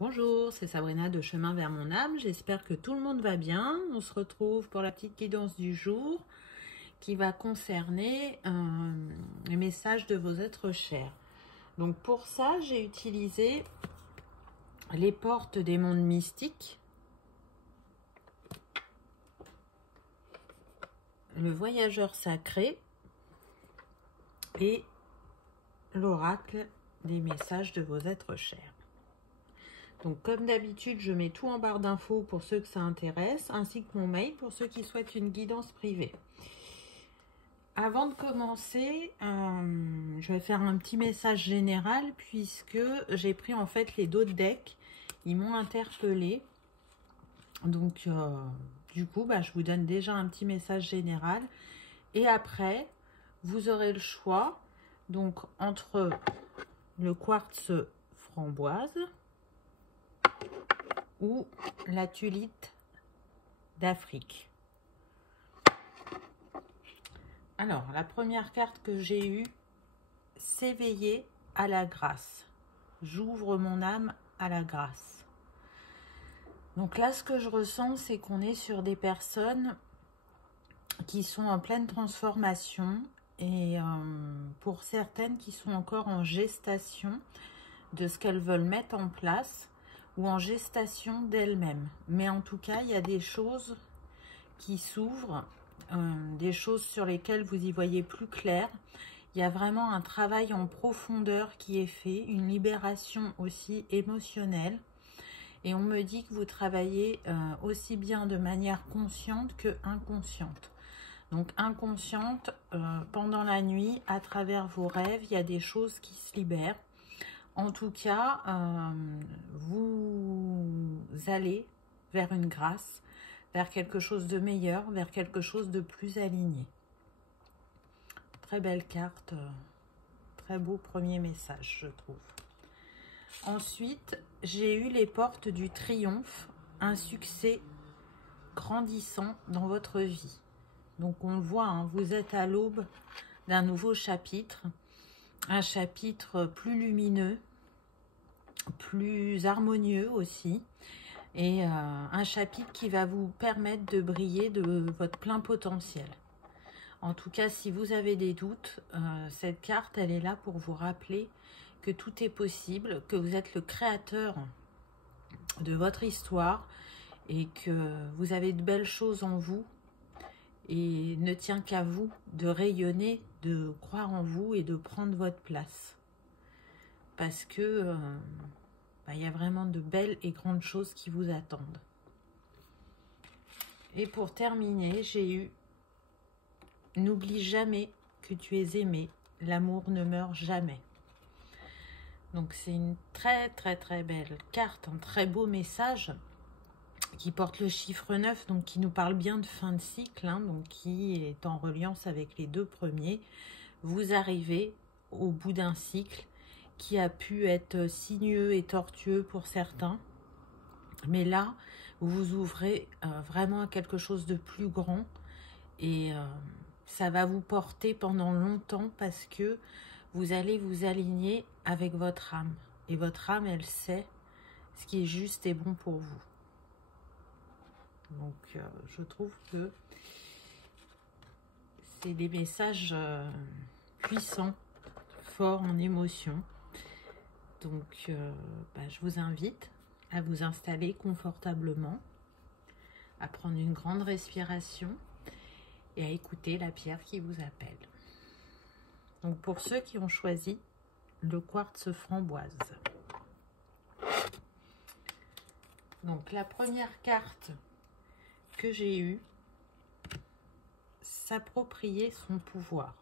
Bonjour, c'est Sabrina de Chemin vers mon âme. J'espère que tout le monde va bien. On se retrouve pour la petite guidance du jour qui va concerner les messages de vos êtres chers. Donc pour ça, j'ai utilisé les portes des mondes mystiques, le voyageur sacré et l'oracle des messages de vos êtres chers. Donc comme d'habitude, je mets tout en barre d'infos pour ceux que ça intéresse, ainsi que mon mail pour ceux qui souhaitent une guidance privée. Avant de commencer, je vais faire un petit message général puisque j'ai pris en fait les d'autres decks. Ils m'ont interpellé. Donc du coup, je vous donne déjà un petit message général. Et après, vous aurez le choix donc entre le quartz framboise ou la tulite d'Afrique. Alors, la première carte que j'ai eue, s'éveiller à la grâce. J'ouvre mon âme à la grâce. Donc là, ce que je ressens, c'est qu'on est sur des personnes qui sont en pleine transformation et pour certaines qui sont encore en gestation de ce qu'elles veulent mettre en place ou en gestation d'elles-mêmes. Mais en tout cas, il y a des choses qui s'ouvrent, des choses sur lesquelles vous y voyez plus clair. Il y a vraiment un travail en profondeur qui est fait, une libération aussi émotionnelle. Et on me dit que vous travaillez aussi bien de manière consciente que inconsciente. Donc inconsciente, pendant la nuit, à travers vos rêves, il y a des choses qui se libèrent. En tout cas, vous allez vers une grâce, vers quelque chose de meilleur, vers quelque chose de plus aligné. Très belle carte, très beau premier message, je trouve. Ensuite, j'ai eu les portes du triomphe, un succès grandissant dans votre vie. Donc on le voit, hein, vous êtes à l'aube d'un nouveau chapitre, un chapitre plus lumineux, plus harmonieux aussi, et un chapitre qui va vous permettre de briller de votre plein potentiel. En tout cas, si vous avez des doutes, cette carte, elle est là pour vous rappeler que tout est possible, que vous êtes le créateur de votre histoire et que vous avez de belles choses en vous. Et ne tient qu'à vous de rayonner, de croire en vous et de prendre votre place. Parce que y a vraiment de belles et grandes choses qui vous attendent. Et pour terminer, j'ai eu « N'oublie jamais que tu es aimé, l'amour ne meurt jamais ». Donc c'est une très très très belle carte, un très beau message qui porte le chiffre 9, donc qui nous parle bien de fin de cycle, hein, donc qui est en reliance avec les deux premiers. Vous arrivez au bout d'un cycle qui a pu être sinueux et tortueux pour certains, mais là, vous vous ouvrez vraiment à quelque chose de plus grand et ça va vous porter pendant longtemps parce que vous allez vous aligner avec votre âme. Et votre âme, elle sait ce qui est juste et bon pour vous. Donc, je trouve que c'est des messages puissants, forts en émotion. Donc, je vous invite à vous installer confortablement, à prendre une grande respiration et à écouter la pierre qui vous appelle. Donc, pour ceux qui ont choisi le quartz framboise. Donc, la première carte que j'ai eue, s'approprier son pouvoir.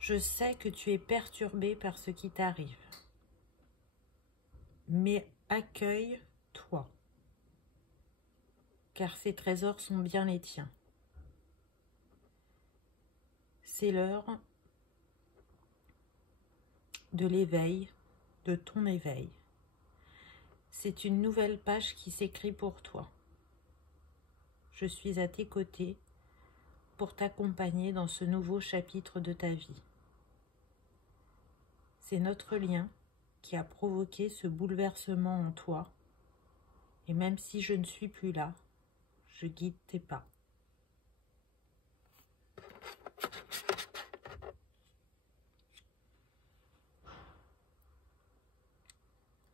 Je sais que tu es perturbé par ce qui t'arrive, mais accueille-toi, car ces trésors sont bien les tiens. C'est l'heure de l'éveil, de ton éveil. C'est une nouvelle page qui s'écrit pour toi. Je suis à tes côtés pour t'accompagner dans ce nouveau chapitre de ta vie. C'est notre lien qui a provoqué ce bouleversement en toi. Et même si je ne suis plus là, je guide tes pas.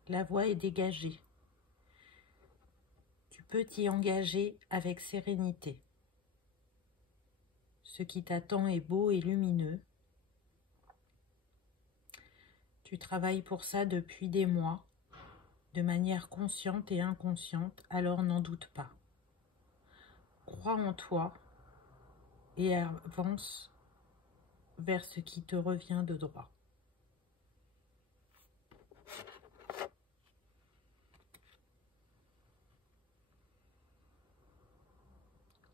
La voie est dégagée. Tu peux t'y engager avec sérénité. Ce qui t'attend est beau et lumineux. Tu travailles pour ça depuis des mois, de manière consciente et inconsciente, alors n'en doute pas. Crois en toi et avance vers ce qui te revient de droit.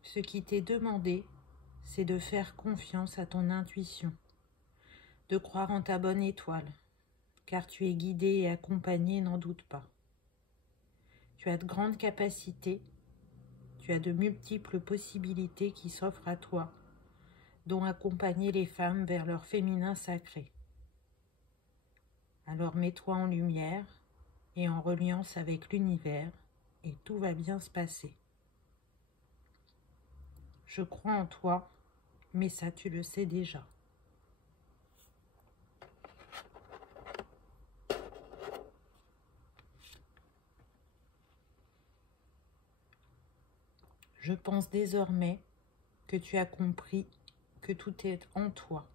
Ce qui t'est demandé, c'est de faire confiance à ton intuition, de croire en ta bonne étoile, car tu es guidé et accompagné, n'en doute pas. Tu as de grandes capacités, tu as de multiples possibilités qui s'offrent à toi, dont accompagner les femmes vers leur féminin sacré. Alors mets-toi en lumière et en reliance avec l'univers, et tout va bien se passer. Je crois en toi, mais ça tu le sais déjà. Je pense désormais que tu as compris que tout est en toi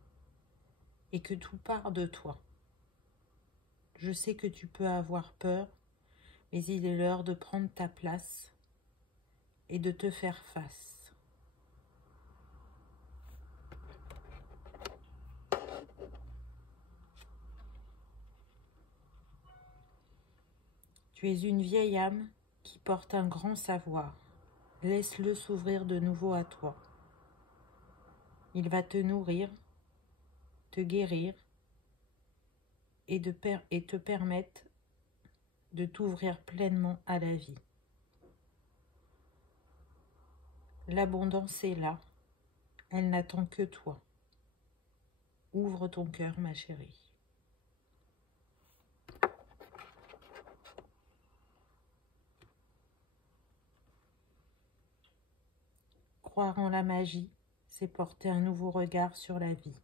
et que tout part de toi. Je sais que tu peux avoir peur, mais il est l'heure de prendre ta place et de te faire face. Tu es une vieille âme qui porte un grand savoir. Laisse-le s'ouvrir de nouveau à toi. Il va te nourrir, te guérir et te permettre de t'ouvrir pleinement à la vie. L'abondance est là, elle n'attend que toi. Ouvre ton cœur, ma chérie. Croire en la magie, c'est porter un nouveau regard sur la vie.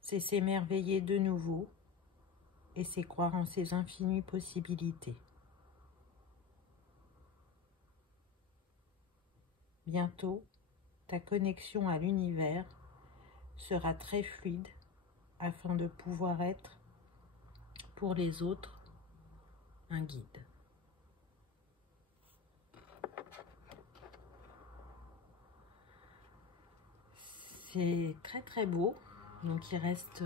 C'est s'émerveiller de nouveau et c'est croire en ses infinies possibilités. Bientôt, ta connexion à l'univers sera très fluide afin de pouvoir être, pour les autres, un guide. C'est très très beau. Donc il reste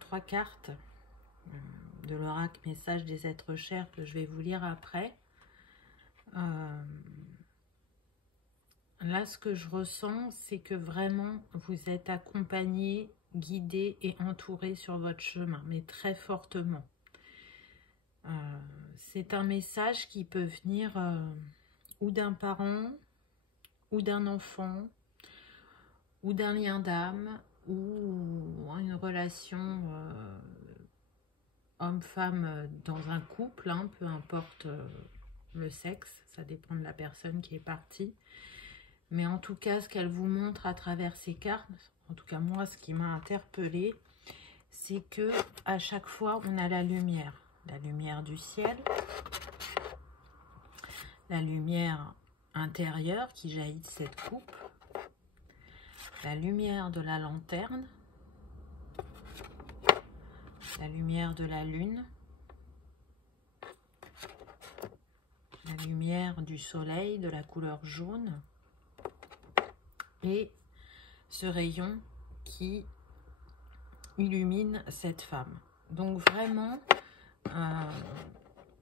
3 cartes de l'oracle message des êtres chers que je vais vous lire après. Là, ce que je ressens, c'est que vraiment vous êtes accompagné, guidé et entouré sur votre chemin, mais très fortement. C'est un message qui peut venir ou d'un parent, ou d'un enfant, ou d'un lien d'âme, ou une relation homme-femme dans un couple, hein, peu importe le sexe, ça dépend de la personne qui est partie. Mais en tout cas, ce qu'elle vous montre à travers ces cartes, en tout cas moi, ce qui m'a interpellée, c'est que à chaque fois, on a la lumière du ciel, la lumière intérieure qui jaillit de cette coupe, la lumière de la lanterne, la lumière de la lune, la lumière du soleil de la couleur jaune et ce rayon qui illumine cette femme. Donc vraiment,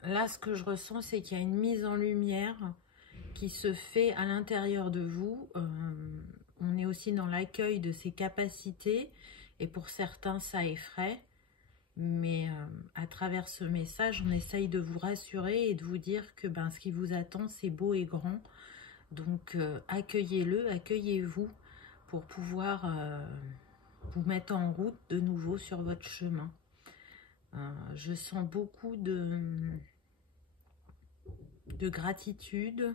là ce que je ressens, c'est qu'il y a une mise en lumière qui se fait à l'intérieur de vous. On est aussi dans l'accueil de ses capacités et pour certains ça effraie. Mais à travers ce message, on essaye de vous rassurer et de vous dire que ce qui vous attend, c'est beau et grand. Donc accueillez-le, accueillez-vous pour pouvoir vous mettre en route de nouveau sur votre chemin. Je sens beaucoup de gratitude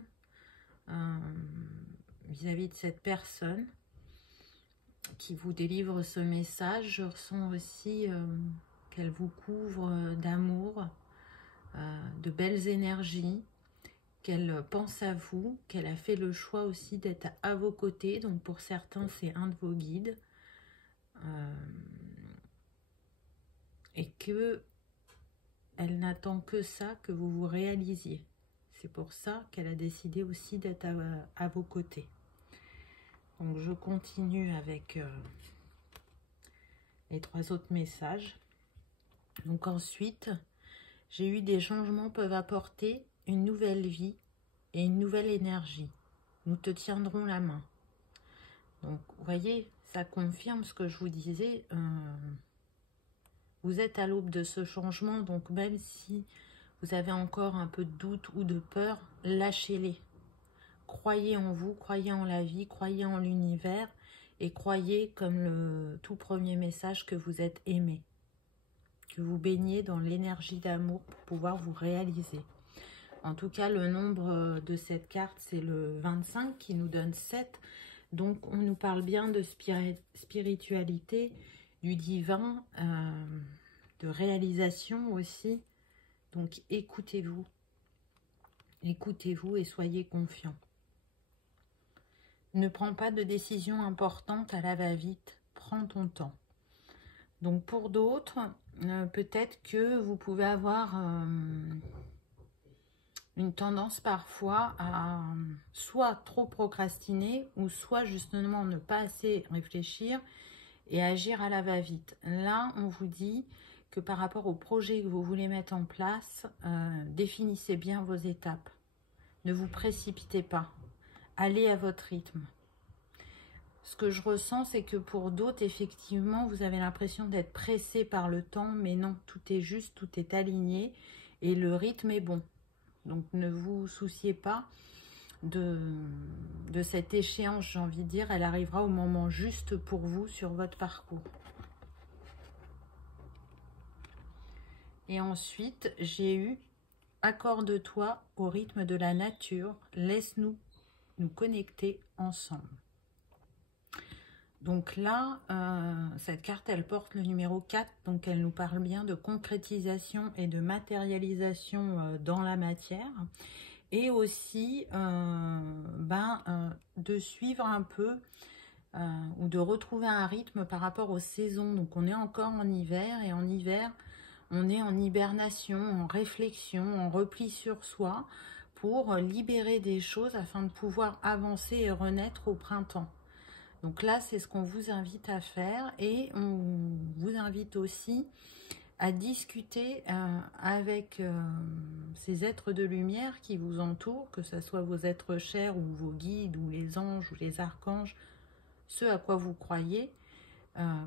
vis-à-vis de cette personne qui vous délivre ce message. Je ressens aussi qu'elle vous couvre d'amour, de belles énergies, qu'elle pense à vous, qu'elle a fait le choix aussi d'être à vos côtés. Donc pour certains, c'est un de vos guides. Et que elle n'attend que ça, que vous vous réalisiez. C'est pour ça qu'elle a décidé aussi d'être à vos côtés. Donc je continue avec les 3 autres messages. Donc ensuite, j'ai eu des changements peuvent apporter une nouvelle vie et une nouvelle énergie. Nous te tiendrons la main. Donc vous voyez, ça confirme ce que je vous disais. Vous êtes à l'aube de ce changement, donc même si vous avez encore un peu de doute ou de peur, lâchez-les. Croyez en vous, croyez en la vie, croyez en l'univers et croyez, comme le tout premier message, que vous êtes aimé. Que vous baignez dans l'énergie d'amour pour pouvoir vous réaliser. En tout cas, le nombre de cette carte, c'est le 25 qui nous donne 7. Donc, on nous parle bien de spiritualité, du divin, de réalisation aussi. Donc, écoutez-vous. Écoutez-vous et soyez confiants. Ne prends pas de décision importante à la va-vite. Prends ton temps. Donc, pour d'autres, peut-être que vous pouvez avoir une tendance parfois à soit trop procrastiner ou soit justement ne pas assez réfléchir et agir à la va-vite. Là, on vous dit que par rapport au projet que vous voulez mettre en place, définissez bien vos étapes. Ne vous précipitez pas. Allez à votre rythme. Ce que je ressens, c'est que pour d'autres, effectivement, vous avez l'impression d'être pressé par le temps, mais non, tout est juste, tout est aligné et le rythme est bon. Donc, ne vous souciez pas de cette échéance, j'ai envie de dire. Elle arrivera au moment juste pour vous sur votre parcours. Et ensuite, j'ai eu « Accorde-toi au rythme de la nature, laisse-nous nous connecter ensemble ». Donc là, cette carte, elle porte le numéro 4, donc elle nous parle bien de concrétisation et de matérialisation dans la matière. Et aussi de suivre un peu ou de retrouver un rythme par rapport aux saisons. Donc on est encore en hiver et en hiver, on est en hibernation, en réflexion, en repli sur soi pour libérer des choses afin de pouvoir avancer et renaître au printemps. Donc là, c'est ce qu'on vous invite à faire et on vous invite aussi à discuter avec ces êtres de lumière qui vous entourent, que ce soit vos êtres chers ou vos guides ou les anges ou les archanges, ceux à quoi vous croyez.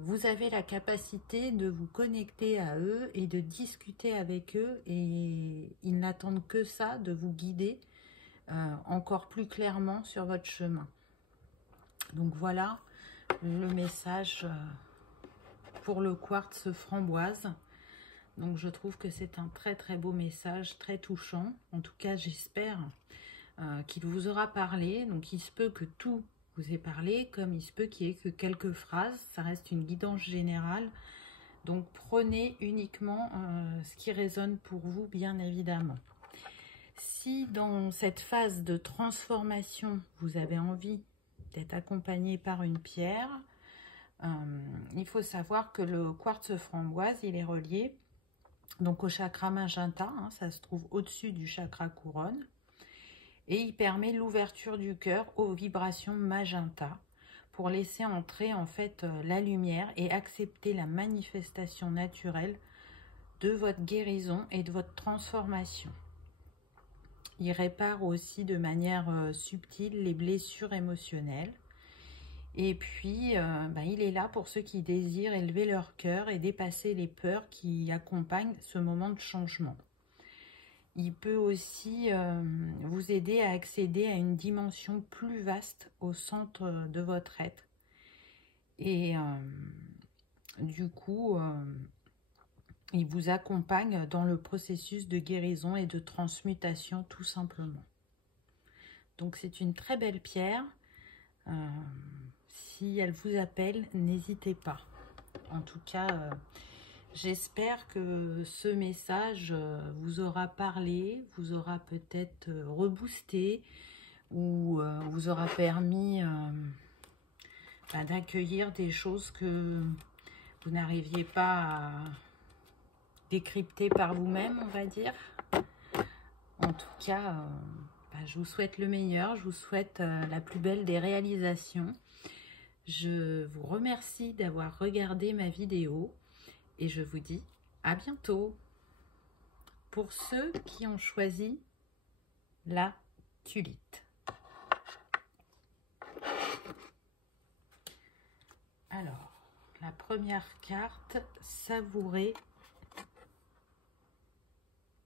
Vous avez la capacité de vous connecter à eux et de discuter avec eux et ils n'attendent que ça, de vous guider encore plus clairement sur votre chemin. Donc voilà le message pour le quartz framboise. Donc je trouve que c'est un très très beau message, très touchant. En tout cas, j'espère qu'il vous aura parlé. Donc il se peut que tout vous ait parlé, comme il se peut qu'il n'y ait que quelques phrases. Ça reste une guidance générale. Donc prenez uniquement ce qui résonne pour vous, bien évidemment. Si dans cette phase de transformation, vous avez envie d'être accompagné par une pierre, il faut savoir que le quartz framboise, il est relié donc au chakra magenta, ça se trouve au-dessus du chakra couronne, et il permet l'ouverture du cœur aux vibrations magenta pour laisser entrer en fait la lumière et accepter la manifestation naturelle de votre guérison et de votre transformation. Il répare aussi de manière subtile les blessures émotionnelles. Et puis, il est là pour ceux qui désirent élever leur cœur et dépasser les peurs qui accompagnent ce moment de changement. Il peut aussi vous aider à accéder à une dimension plus vaste au centre de votre être. Et Du coup, il vous accompagne dans le processus de guérison et de transmutation tout simplement. Donc c'est une très belle pierre. Si elle vous appelle, n'hésitez pas. En tout cas, j'espère que ce message vous aura parlé, vous aura peut-être reboosté ou vous aura permis d'accueillir des choses que vous n'arriviez pas à décrypter par vous-même, on va dire. En tout cas, je vous souhaite le meilleur, je vous souhaite la plus belle des réalisations. Je vous remercie d'avoir regardé ma vidéo et je vous dis à bientôt. Pour ceux qui ont choisi la tulite. Alors, la première carte, savourer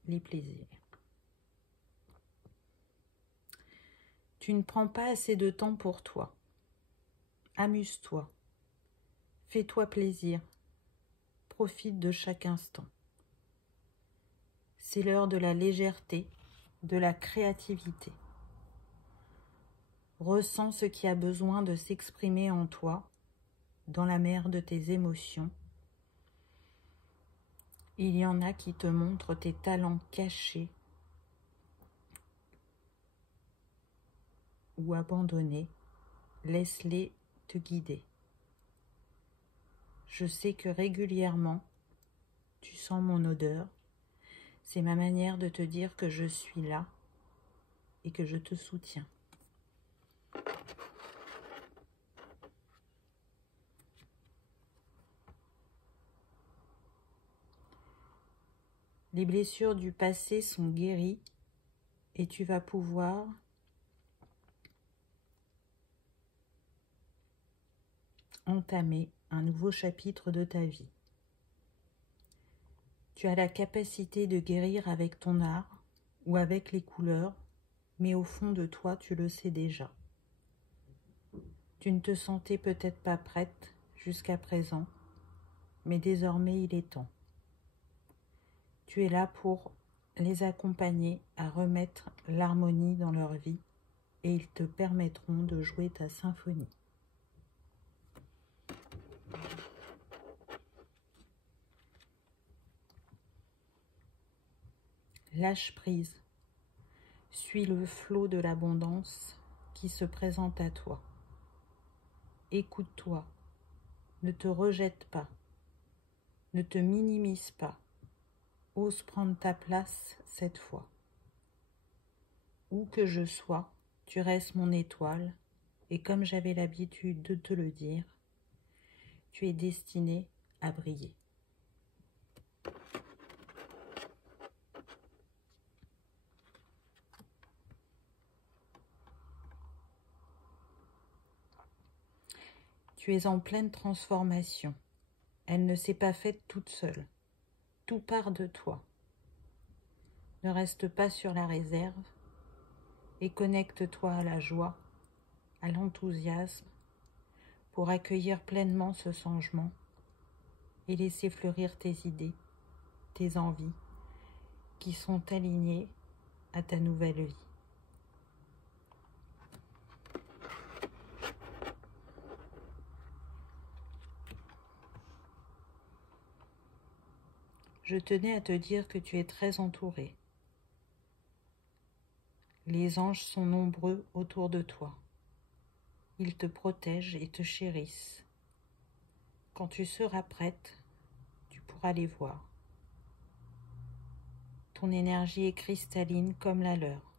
les plaisirs. Tu ne prends pas assez de temps pour toi. Amuse-toi. Fais-toi plaisir. Profite de chaque instant. C'est l'heure de la légèreté, de la créativité. Ressens ce qui a besoin de s'exprimer en toi, dans la mer de tes émotions. Il y en a qui te montrent tes talents cachés ou abandonnés. Laisse-les te guider. Je sais que régulièrement, tu sens mon odeur. C'est ma manière de te dire que je suis là et que je te soutiens. Les blessures du passé sont guéries et tu vas pouvoir entamer un nouveau chapitre de ta vie. Tu as la capacité de guérir avec ton art ou avec les couleurs, mais au fond de toi, tu le sais déjà. Tu ne te sentais peut-être pas prête jusqu'à présent, mais désormais il est temps. Tu es là pour les accompagner à remettre l'harmonie dans leur vie et ils te permettront de jouer ta symphonie. Lâche prise. Suis le flot de l'abondance qui se présente à toi. Écoute-toi. Ne te rejette pas. Ne te minimise pas. Ose prendre ta place cette fois. Où que je sois, tu restes mon étoile, et comme j'avais l'habitude de te le dire, tu es destiné à briller. Tu es en pleine transformation. Elle ne s'est pas faite toute seule. Tout part de toi. Ne reste pas sur la réserve et connecte-toi à la joie, à l'enthousiasme pour accueillir pleinement ce changement et laisser fleurir tes idées, tes envies qui sont alignées à ta nouvelle vie. Je tenais à te dire que tu es très entouré. Les anges sont nombreux autour de toi. Ils te protègent et te chérissent. Quand tu seras prête, tu pourras les voir. Ton énergie est cristalline comme la leur.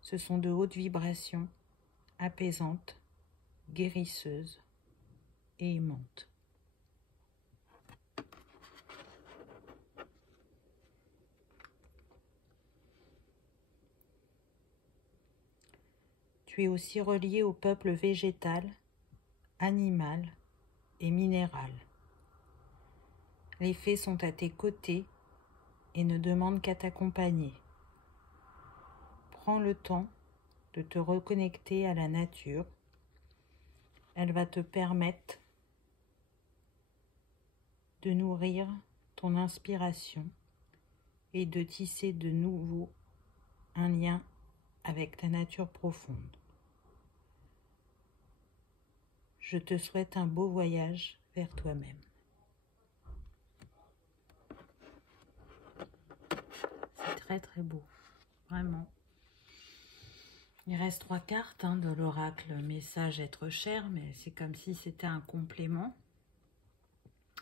Ce sont de hautes vibrations, apaisantes, guérisseuses et aimantes. Tu es aussi relié au peuple végétal, animal et minéral. Les fées sont à tes côtés et ne demandent qu'à t'accompagner. Prends le temps de te reconnecter à la nature. Elle va te permettre de nourrir ton inspiration et de tisser de nouveau un lien avec ta nature profonde. Je te souhaite un beau voyage vers toi-même. C'est très très beau, vraiment. Il reste 3 cartes de l'oracle message être cher, mais c'est comme si c'était un complément.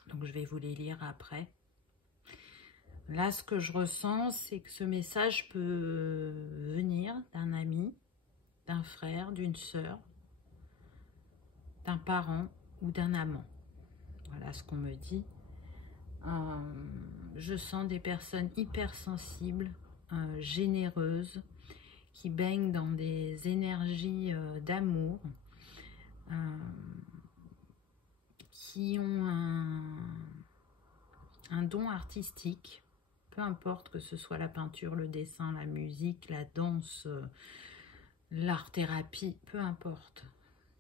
Donc je vais vous les lire après. Là, ce que je ressens, c'est que ce message peut venir d'un ami, d'un frère, d'une sœur, d'un parent ou d'un amant. Voilà ce qu'on me dit. Je sens des personnes hypersensibles, généreuses, qui baignent dans des énergies d'amour, qui ont un don artistique, peu importe que ce soit la peinture, le dessin, la musique, la danse, l'art-thérapie, peu importe.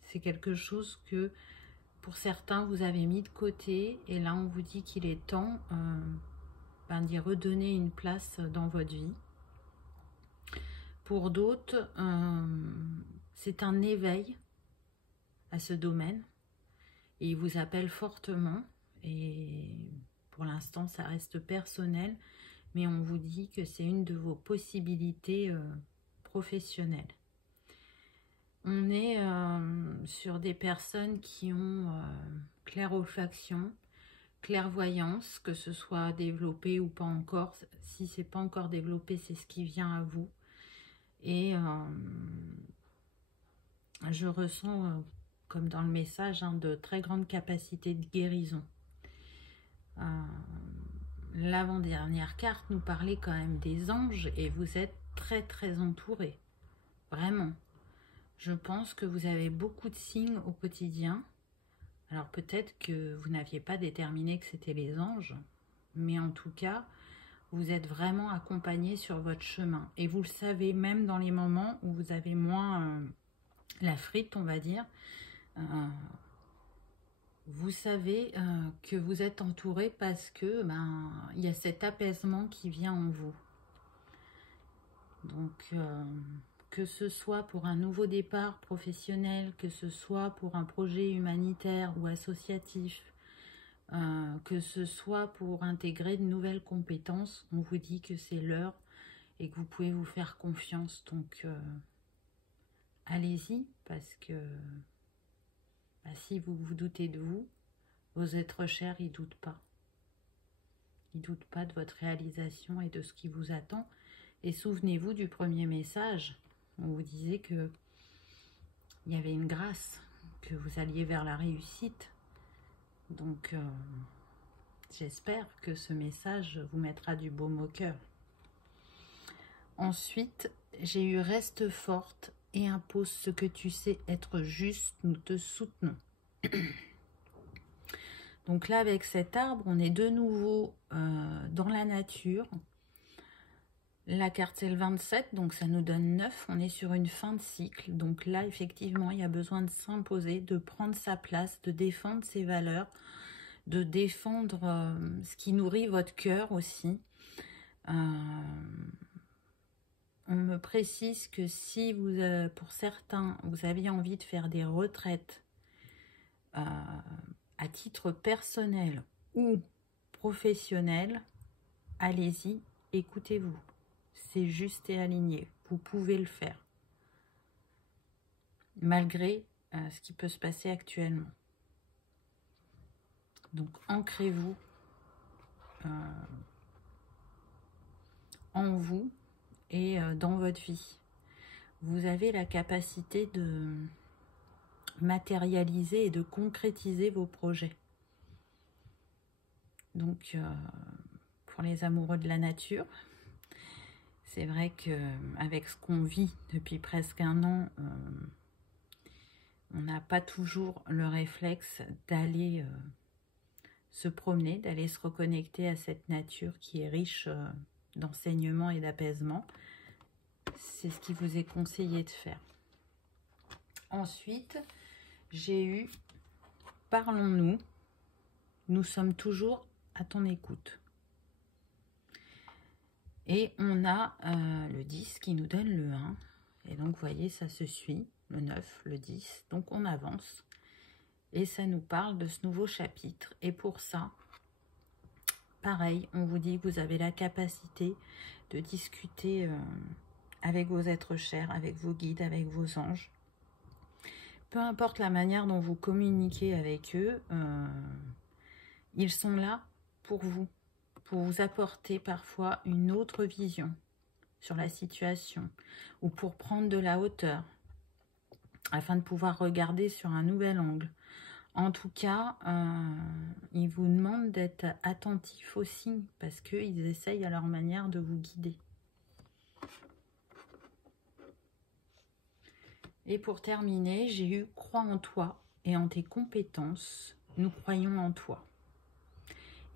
C'est quelque chose que, pour certains, vous avez mis de côté, et là, on vous dit qu'il est temps d'y redonner une place dans votre vie. Pour d'autres, c'est un éveil à ce domaine, et il vous appelle fortement, et pour l'instant, ça reste personnel, mais on vous dit que c'est une de vos possibilités professionnelles. On est sur des personnes qui ont clairolfaction, clairvoyance, que ce soit développé ou pas encore. Si c'est pas encore développé, c'est ce qui vient à vous. Et je ressens, comme dans le message, de très grandes capacités de guérison. L'avant-dernière carte nous parlait quand même des anges, et vous êtes très très entourés. Vraiment. Je pense que vous avez beaucoup de signes au quotidien. Alors peut-être que vous n'aviez pas déterminé que c'était les anges, mais en tout cas, vous êtes vraiment accompagné sur votre chemin. Et vous le savez, même dans les moments où vous avez moins la frite, on va dire, vous savez que vous êtes entouré parce que il y a cet apaisement qui vient en vous. Donc, que ce soit pour un nouveau départ professionnel, que ce soit pour un projet humanitaire ou associatif, que ce soit pour intégrer de nouvelles compétences, on vous dit que c'est l'heure et que vous pouvez vous faire confiance. Donc, allez-y, parce que si vous vous doutez de vous, vos êtres chers, ils ne doutent pas. Ils ne doutent pas de votre réalisation et de ce qui vous attend. Et souvenez-vous du premier message. On vous disait que il y avait une grâce, que vous alliez vers la réussite. Donc, j'espère que ce message vous mettra du baume au cœur. Ensuite, j'ai eu « Reste forte et impose ce que tu sais être juste, nous te soutenons ». Donc là, avec cet arbre, on est de nouveau dans la nature. La carte, c'est le 27, donc ça nous donne 9. On est sur une fin de cycle. Donc là, effectivement, il y a besoin de s'imposer, de prendre sa place, de défendre ses valeurs, de défendre ce qui nourrit votre cœur aussi. On me précise que si vous, pour certains, vous aviez envie de faire des retraites à titre personnel ou professionnel, allez-y, écoutez-vous. C'est juste et aligné. Vous pouvez le faire. Malgré ce qui peut se passer actuellement. Donc, ancrez-vous en vous et dans votre vie. Vous avez la capacité de matérialiser et de concrétiser vos projets. Donc, pour les amoureux de la nature, c'est vrai qu'avec ce qu'on vit depuis presque 1 an, on n'a pas toujours le réflexe d'aller se promener, d'aller se reconnecter à cette nature qui est riche d'enseignement et d'apaisement. C'est ce qui vous est conseillé de faire. Ensuite, j'ai eu « Parlons-nous ». nous sommes toujours à ton écoute. Et on a le 10 qui nous donne le 1. Et donc, vous voyez, ça se suit, le 9, le 10. Donc, on avance. Et ça nous parle de ce nouveau chapitre. Et pour ça, pareil, on vous dit que vous avez la capacité de discuter avec vos êtres chers, avec vos guides, avec vos anges. Peu importe la manière dont vous communiquez avec eux, ils sont là pour vous apporter parfois une autre vision sur la situation ou pour prendre de la hauteur afin de pouvoir regarder sur un nouvel angle. En tout cas, ils vous demandent d'être attentifs aux signes parce qu'ils essayent à leur manière de vous guider. Et pour terminer, j'ai eu « Crois en toi et en tes compétences, nous croyons en toi ».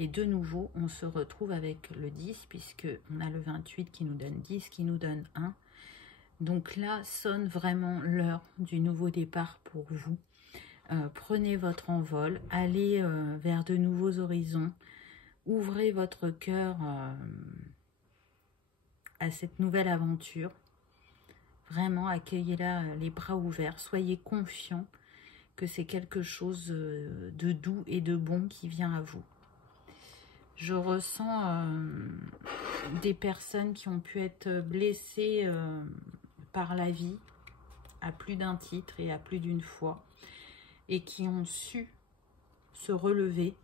Et de nouveau, on se retrouve avec le 10 puisqu'on a le 28 qui nous donne 10, qui nous donne 1. Donc là, sonne vraiment l'heure du nouveau départ pour vous. Prenez votre envol, allez vers de nouveaux horizons, ouvrez votre cœur à cette nouvelle aventure. Vraiment, accueillez-la les bras ouverts, soyez confiants que c'est quelque chose de doux et de bon qui vient à vous. Je ressens des personnes qui ont pu être blessées par la vie à plus d'un titre et à plus d'une fois et qui ont su se relever,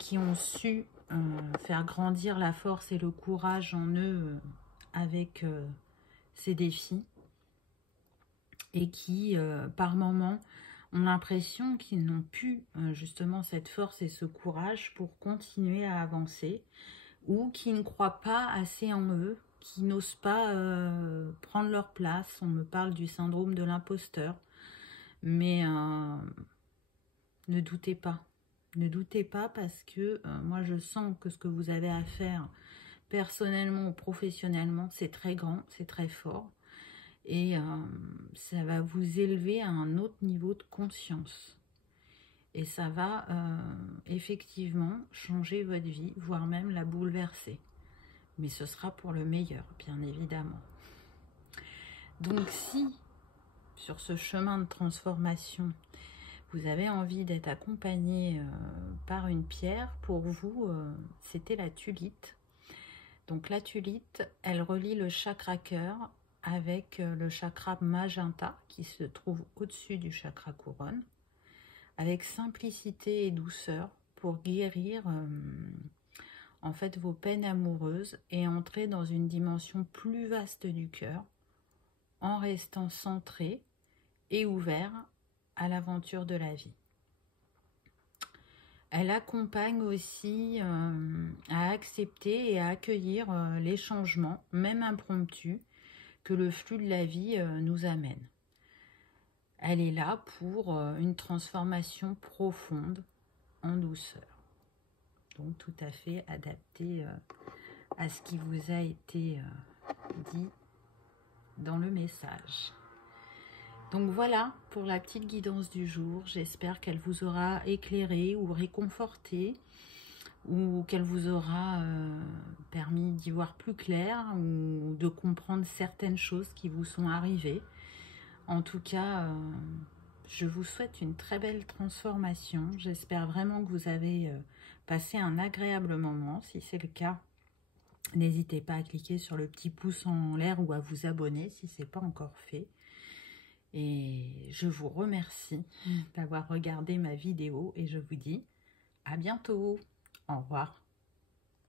qui ont su faire grandir la force et le courage en eux avec ces défis et qui, par moments, ont l'impression qu'ils n'ont plus justement cette force et ce courage pour continuer à avancer ou qui ne croient pas assez en eux, qui n'osent pas prendre leur place. On me parle du syndrome de l'imposteur, mais ne doutez pas. Ne doutez pas parce que moi je sens que ce que vous avez à faire personnellement ou professionnellement, c'est très grand, c'est très fort. Et ça va vous élever à un autre niveau de conscience. Et ça va effectivement changer votre vie, voire même la bouleverser. Mais ce sera pour le meilleur, bien évidemment. Donc si, sur ce chemin de transformation, vous avez envie d'être accompagné par une pierre, pour vous, c'était la tulite. Donc la tulite, elle relie le chakra cœur avec le chakra magenta qui se trouve au-dessus du chakra couronne, avec simplicité et douceur pour guérir en fait vos peines amoureuses et entrer dans une dimension plus vaste du cœur en restant centré et ouvert à l'aventure de la vie. Elle accompagne aussi à accepter et à accueillir les changements, même impromptus, que le flux de la vie nous amène. Elle est là pour une transformation profonde en douceur. Donc tout à fait adapté à ce qui vous a été dit dans le message. Donc voilà pour la petite guidance du jour. J'espère qu'elle vous aura éclairé ou réconforté, ou qu'elle vous aura permis d'y voir plus clair ou de comprendre certaines choses qui vous sont arrivées. En tout cas, je vous souhaite une très belle transformation. J'espère vraiment que vous avez passé un agréable moment. Si c'est le cas, n'hésitez pas à cliquer sur le petit pouce en l'air ou à vous abonner si ce n'est pas encore fait. Et je vous remercie d'avoir regardé ma vidéo et je vous dis à bientôt. Au revoir.